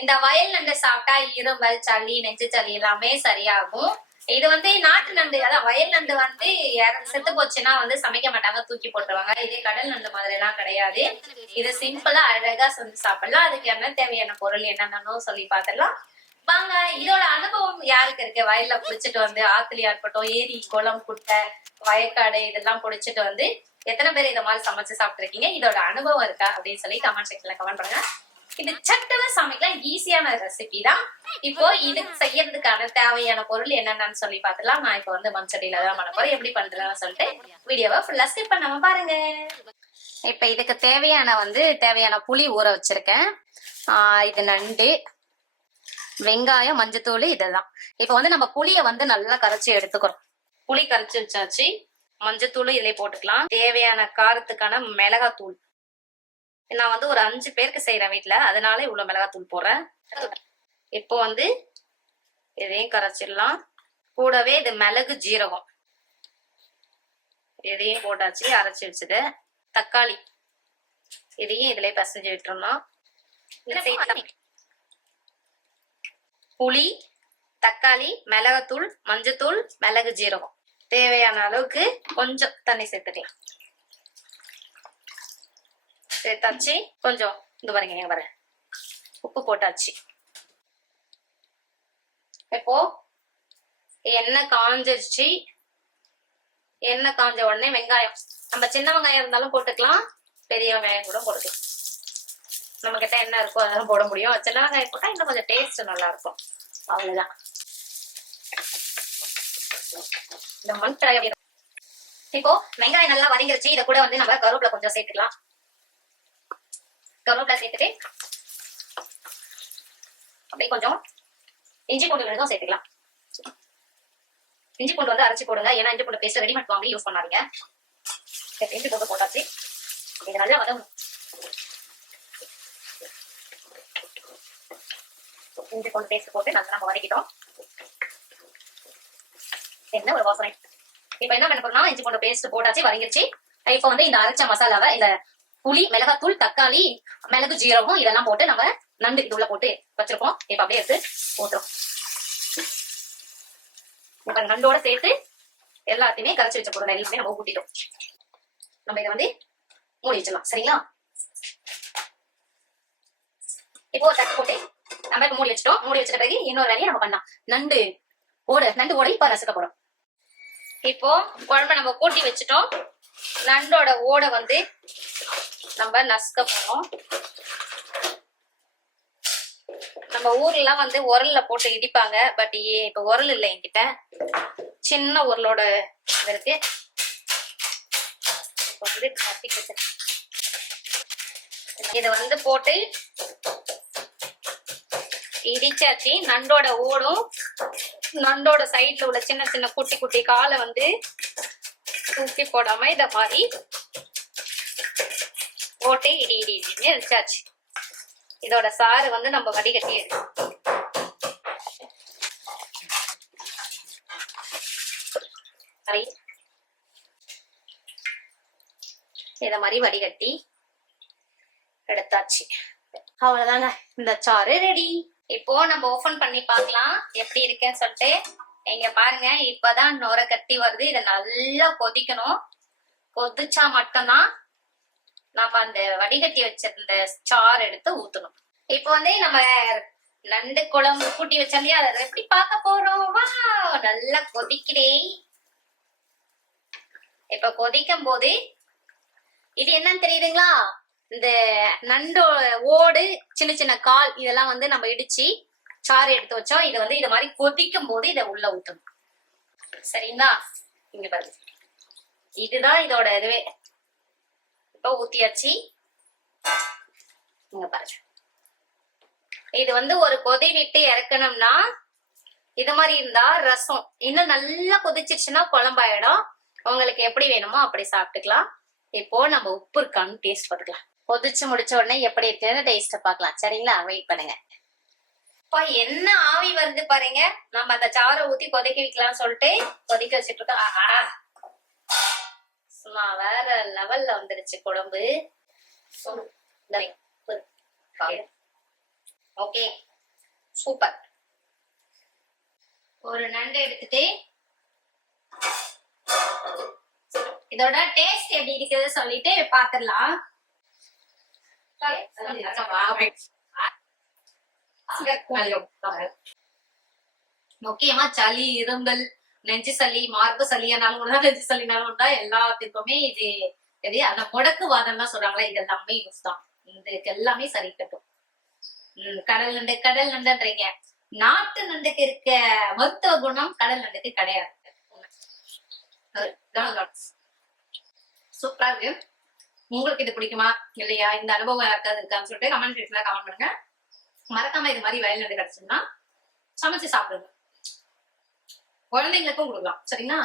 இந்த வயல் நண்டு சாப்பிட்டா இருமல் சளி நெஞ்சு சளி எல்லாமே சரியாகும். இது வந்து நாட்டு நண்டு அதான் வயல் நண்டு வந்து செத்து போச்சுன்னா வந்து சமைக்க மாட்டாங்க தூக்கி போட்டுருவாங்க. இதே கடல் நண்டு மாதிரி எல்லாம் கிடையாது. இது சிம்பிளா அழகா செஞ்சு சாப்பிடலாம். அதுக்கு என்ன தேவையான பொருள் என்னென்னு சொல்லி பார்த்துடலாம். வாங்க இதோட அனுபவம் யாருக்கு இருக்கு? வயல்ல புடிச்சிட்டு வந்து ஆத்துலயா இருக்கட்டும் ஏரி குளம் குட்டை வயக்காடு இதெல்லாம் புடிச்சிட்டு வந்து எத்தனை பேர் இதை மாதிரி சமைச்சு சாப்பிட்டுருக்கீங்க? இதோட அனுபவம் இருக்கா? அப்படின்னு சொல்லி கமெண்ட் செக்ஷன்ல கமெண்ட் பண்ணுங்க. இது சட்டுன்னு சமைக்கலாம். ஈஸியான ரெசிபி தான். இப்போ இதுக்கு செய்யறதுக்கான தேவையான பொருள் என்னென்னு சொல்லி பார்த்துலாம் நான் இப்போ வந்து மண்சட்டியில தான் பண்ண போறேன். எப்படி பண்றேன்னு சொல்லிட்டு வீடியோவை ஃபுல்லா ஸ்கிப் பண்ணாம பாருங்க. இப்ப இதுக்கு தேவையான வந்து தேவையான புளி ஊற வச்சிருக்கேன். ஆஹ் இது நண்டு வெங்காயம் மஞ்சத்தூள் இதெல்லாம். இப்போ வந்து நம்ம புளிய வந்து நல்லா கரைச்சி எடுத்துக்கிறோம். புளி கரைச்சி வச்சாச்சு. மஞ்சத்தூள் இதுல போட்டுக்கலாம். தேவையான காரத்துக்கான மிளகாத்தூள். நான் வந்து ஒரு அஞ்சு பேருக்கு செய்யறேன் வீட்ல. அதனால இவ்வளவு மிளகாத்தூள் போடுறேன். இப்போ வந்து இதையும் கரைச்சிடலாம். கூடவே இது மிளகு ஜீரகம். இதையும் போட்டாச்சு அரைச்சி வச்சுட்டு தக்காளி. இதையும் இதுல பசஞ்சு சேர்த்து புளி தக்காளி மிளகாத்தூள் மஞ்சத்தூள் மிளகு ஜீரகம். தேவையான அளவுக்கு கொஞ்சம் தண்ணி சேர்த்துக்கலாம். சேர்த்தாச்சு கொஞ்சம் இந்த பாருங்க இங்க பாரு உப்பு போட்டாச்சு. இப்போ எண்ணெய் காஞ்சிருச்சு. எண்ணெய் காஞ்ச உடனே வெங்காயம். நம்ம சின்ன வெங்காயம் இருந்தாலும் போட்டுக்கலாம். பெரிய வெங்காயம் கூட போட்டுக்கலாம். நம்ம கிட்ட என்ன இருக்கோ அதெல்லாம் போட முடியும். சின்ன வெங்காயம் போட்டா இன்னும் கொஞ்சம் டேஸ்ட் நல்லா இருக்கும் அவ்வளவுதான். இந்த மண் இப்போ வெங்காயம் நல்லா வதங்கிருச்சு. இதை கூட வந்து நம்ம கருவேப்பில கொஞ்சம் சேர்த்துக்கலாம். கருவேப்பிலை சேர்த்துட்டு அப்படியே கொஞ்சம் இஞ்சி பூண்டு விழுதும் சேர்த்துக்கலாம். இஞ்சி பூண்டு வந்து அரைச்சி போடுங்க. ஏன்னா இஞ்சி பூண்டு பேஸ்ட் ரெடிமேட் வாங்கி யூஸ் பண்ணாதீங்க. இஞ்சி பூண்டு போட்டாச்சு. இது நல்லா வதம் இஞ்சி பூண்டு பேஸ்ட் போட்டு நல்லா நம்ம வதக்கிட்டோம். என்ன ஒரு வாசனை. இப்ப என்ன பண்ண போறோம்னா இஞ்சி பூண்டு பேஸ்ட் போட்டாச்சு வதங்கிருச்சு. இப்ப வந்து இந்த அரைச்ச மசாலாவை இந்த புளி மிளகாத்தூள் தக்காளி மிளகு ஜீரகம் இதெல்லாம் போட்டு நம்ம நண்டு இது உள்ள போட்டு வச்சிருக்கோம். இப்ப அப்படியே எடுத்து போட்டுரும் இப்ப நண்டோட சேர்த்து எல்லாத்தையுமே கரைச்சி வச்ச பொருள் எல்லாமே நம்ம ஊட்டிட்டோம் நம்ம இதை வந்து மூடி வச்சிடலாம். சரிங்களா? இப்போ ஒரு தட்டு போட்டு நம்ம இப்ப மூடி வச்சிட்டோம். மூடி வச்சிட்ட பிறகு இன்னொரு வேலையை நம்ம பண்ணலாம். நண்டு ஓடு நண்டு ஓட இப்ப ரசிக்க போறோம். இப்போ குழம்பு நம்ம கூட்டி வச்சுட்டோம். நண்டோட ஓட வந்து நம்ம நசுக்க போறோம். நம்ம ஊர்ல எல்லாம் வந்து உரல்ல போட்டு இடிப்பாங்க. பட் இப்ப உரல் இல்லை என்கிட்ட. சின்ன உரலோட இருக்கு. வந்து இத வந்து போட்டு இடிச்சாச்சு. நண்டோட ஓடும். நண்டோட சைடுல உள்ள சின்ன சின்ன குட்டி குட்டி காலை வந்து தூக்கி போடாம இத மாதிரி போட்டு இடி இடி இடின்னு இடிச்சாச்சு இதோட சாறு வந்து நம்ம வடிகட்டி எடுக்கணும் இத மாதிரி வடிகட்டி எடுத்தாச்சு. அவ்வளவுதாங்க. இந்த சாறு ரெடி இப்போ நம்ம ஓபன் பண்ணி பார்க்கலாம். எப்படி இருக்குன்னு சொல்லிட்டு. இங்க பாருங்க இப்பதான் நுர கட்டி வருது. இதை நல்லா கொதிக்கணும். கொதிச்சா மட்டும்தான் நம்ம அந்த வடிகட்டி வச்சிருந்த சாறு எடுத்து ஊத்தணும். இப்போ வந்து நம்ம நண்டு குழம்பு கூட்டி வச்சோம் இல்லையா? அதை எப்படி பார்க்க போறோம்? வா நல்லா கொதிக்கிறே இப்ப கொதிக்கும் போது இது என்னன்னு தெரியுதுங்களா? இந்த நண்டு ஓடு சின்ன சின்ன கால் இதெல்லாம் வந்து நம்ம இடிச்சு சாறு எடுத்து வச்சோம். இதை வந்து இத மாதிரி கொதிக்கும் போது இதை உள்ள ஊத்தணும். சரிங்களா? இங்க பாருங்க. இதுதான் இதோட இதுவே. இப்போ ஊத்தியாச்சு. இங்க பாருங்க இது வந்து ஒரு கொதி விட்டு இறக்கணும்னா இது மாதிரி இருந்தா ரசம். இன்னும் நல்லா கொதிச்சிருச்சுன்னா குழம்பாயிடும். உங்களுக்கு எப்படி வேணுமோ அப்படி சாப்பிட்டுக்கலாம். இப்போ நம்ம உப்பு இருக்கான்னு டேஸ்ட் பார்த்துக்கலாம். கொதிச்சு முடிச்ச உடனே எப்படி இருக்குன்னு டேஸ்ட் பார்க்கலாம். சரிங்களா? வெயிட் பண்ணுங்க. அப்பா என்ன ஆவி வருது பாருங்க. நம்ம அந்த சாறை ஊத்தி கொதிக்க வைக்கலாம்னு சொல்லிட்டு கொதிக்க வச்சுட்டு இருக்கோம். சும்மா வேற லெவல்ல வந்துருச்சு குழம்பு. ஓகே சூப்பர் ஒரு நண்டு எடுத்துட்டு இதோட டேஸ்ட் எப்படி இருக்குது சொல்லிட்டு பாத்துடலாம். முக்கியமா சளி இரும்பல் நெஞ்சு சளி மார்பு சளியானாலும் உண்டா நெஞ்சு சளினாலும் உண்டா எல்லாத்துக்குமே இது எது அந்த முடக்கு வாதம் எல்லாம் சொல்றாங்களா இது எல்லாமே யூஸ் தான். இதுக்கு எல்லாமே சரி கட்டும் உம் கடல் நண்டு கடல் நண்டுன்றீங்க. நாட்டு நண்டுக்கு இருக்க மருத்துவ குணம் கடல் நண்டுக்கு கிடையாது. சூப்பரா இருக்கு. உங்களுக்கு இது பிடிக்குமா? இல்லையா? இந்த அனுபவம் யாருக்காவது இருக்கான்னு சொல்லிட்டு கமெண்ட் செக்ஷன்ல கமெண்ட் பண்ணுங்க. மறக்காம இது மாதிரி வயல் நண்டு கிடைச்சுன்னா சமைச்சு சாப்பிடுங்க. குழந்தைங்களுக்கும் கொடுக்கலாம். சரிங்களா?